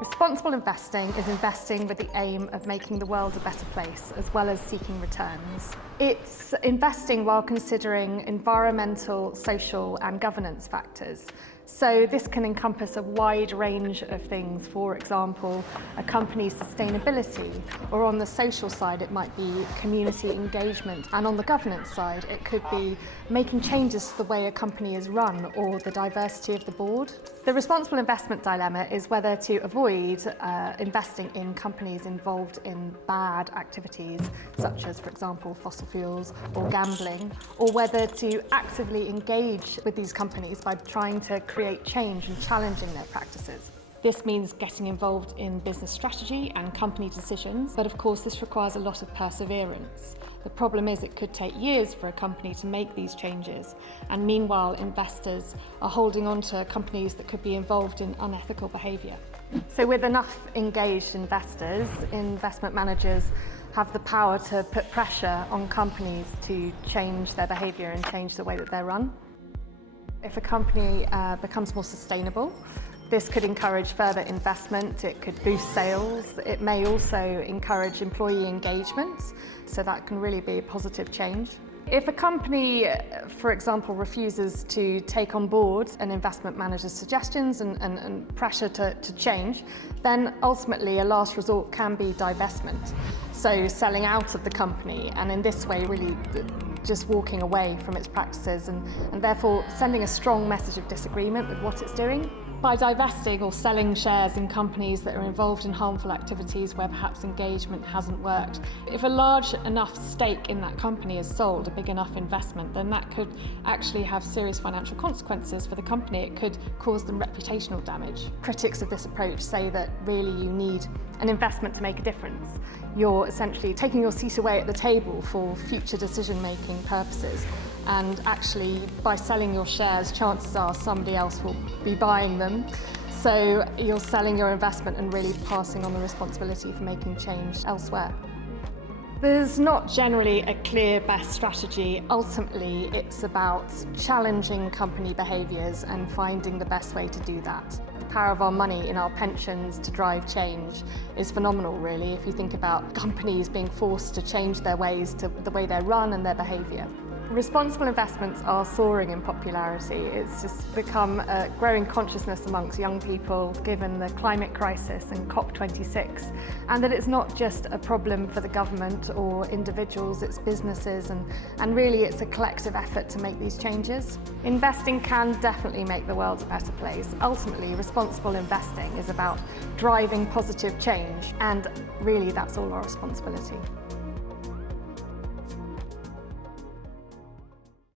Responsible investing is investing with the aim of making the world a better place, as well as seeking returns. It's investing while considering environmental, social and governance factors. So this can encompass a wide range of things, for example, a company's sustainability, or on the social side it might be community engagement, and on the governance side it could be making changes to the way a company is run or the diversity of the board. The responsible investment dilemma is whether to avoid investing in companies involved in bad activities, such as, for example, fossil fuels or gambling, or whether to actively engage with these companies by trying to create change and challenging their practices. This means getting involved in business strategy and company decisions, but of course this requires a lot of perseverance. The problem is it could take years for a company to make these changes, and meanwhile investors are holding on to companies that could be involved in unethical behaviour. So with enough engaged investors, investment managers have the power to put pressure on companies to change their behaviour and change the way that they're run. If a company becomes more sustainable, this could encourage further investment, it could boost sales, it may also encourage employee engagement, so that can really be a positive change. If a company, for example, refuses to take on board an investment manager's suggestions and pressure to change, then ultimately a last resort can be divestment. So selling out of the company, and in this way really just walking away from its practices and therefore sending a strong message of disagreement with what it's doing. By divesting or selling shares in companies that are involved in harmful activities where perhaps engagement hasn't worked, if a large enough stake in that company is sold, a big enough investment, then that could actually have serious financial consequences for the company. It could cause them reputational damage. Critics of this approach say that really you need an investment to make a difference. You're essentially taking your seat away at the table for future decision-making purposes. And actually, by selling your shares, chances are somebody else will be buying them. So you're selling your investment and really passing on the responsibility for making change elsewhere. There's not generally a clear best strategy. Ultimately, it's about challenging company behaviours and finding the best way to do that. The power of our money in our pensions to drive change is phenomenal, really, if you think about companies being forced to change their ways to the way they run and their behaviour. Responsible investments are soaring in popularity. It's just become a growing consciousness amongst young people, given the climate crisis and COP26, and that it's not just a problem for the government or individuals, it's businesses, and really it's a collective effort to make these changes. Investing can definitely make the world a better place. Ultimately, responsible investing is about driving positive change, and really that's all our responsibility.